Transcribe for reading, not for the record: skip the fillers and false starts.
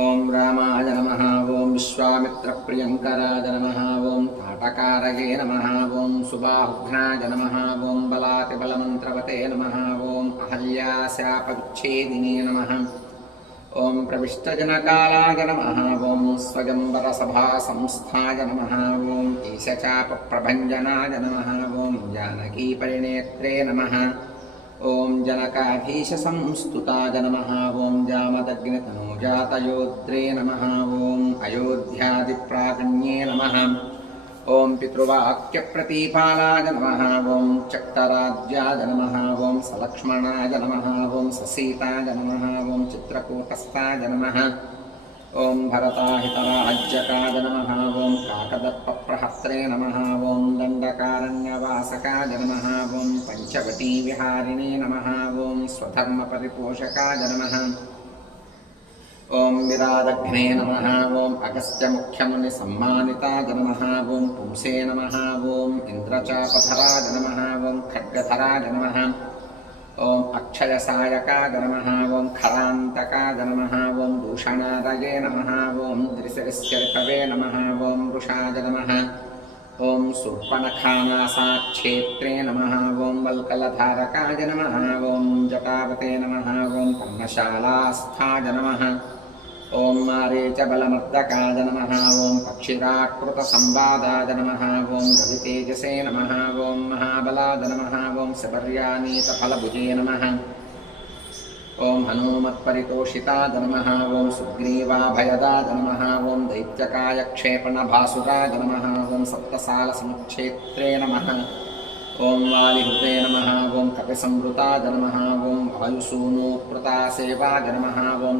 ओं रामाय नमः। ओं विश्वामित्रप्रियङ्कराय नमः। ओं ताटकारये नमः। ओं सुबाहुघ्नाय नमः। ओं बलातिबलमन्त्रवते नमः। ओं अहल्याशापविच्छेदिने नमः। ओं प्रविष्टजनकालाय नमः। ओं स्वयंवरसभासंस्थाय नमः। ओं ईशचापप्रभञ्जनाय नमः। ओं जानकीपरिणेत्रे नमः। ओं जनकाधीशसंस्तुताय नमः। ओं जामदग्नितनूजातयोद्रे नमः। ओं अयोध्यादिप्राकण्ये नमः। ओं पितृवाक्यप्रतीपालाय नमः। ओं चक्तराज्याय नमः। ओं सलक्ष्मणाय नमः। ओं ससीताय नमः। ओं चित्रकूटस्थाय नमः। ओं भरताहितराज्यकाय नमः। ओं काकदर्पप्रहस्त्रे नमः। ओं दण्डकारण्यवासकाय नमः। ओं पञ्चवटीविहारिणे नमः। ओं स्वधर्मपरिपोषकाय नमः। ओं विरादघ्ने नमः। ओं अगस्त्यमुख्यमुनिसम्मानिताय नमः। ओं पुंसे नमः। ओं इन्द्रचापधराय नमः। ओं खड्गधराय नमः। ओं अक्षयसायकाय नमः। ओं खरान्तकाय नमः। ओं दूषणादये नमः। ओं द्रिसरिस्यर्पवे नमः। ओं वृषाय नमः। ओं शूर्पणखानासाक्षेत्रे नमः। ओं वल्कलधारकाय नमः। ओं जटावते नमः। ओं पर्णशालास्थाय नमः। ओं मारीचबलमर्दकाय नमः। ओं पक्षिराकृतसंवादाय नमः। ओं रवितेजसे नमः। ओं महाबलाय नमः। ओं शबर्यानीतफलभुजे नमः। ओं हनूमत्परितोषिताय नमः। ओं सुग्रीवाभयदाय नमः। ओं दैत्यकायक्षेपणभासुराय नमः। ओं सप्तसालसमुच्छेत्रे नमः। ओं वालिहृते नमः। ओं कपिसंवृताय नमः। ओं वायुसूनोत्कृतासेवाय नमः। ओं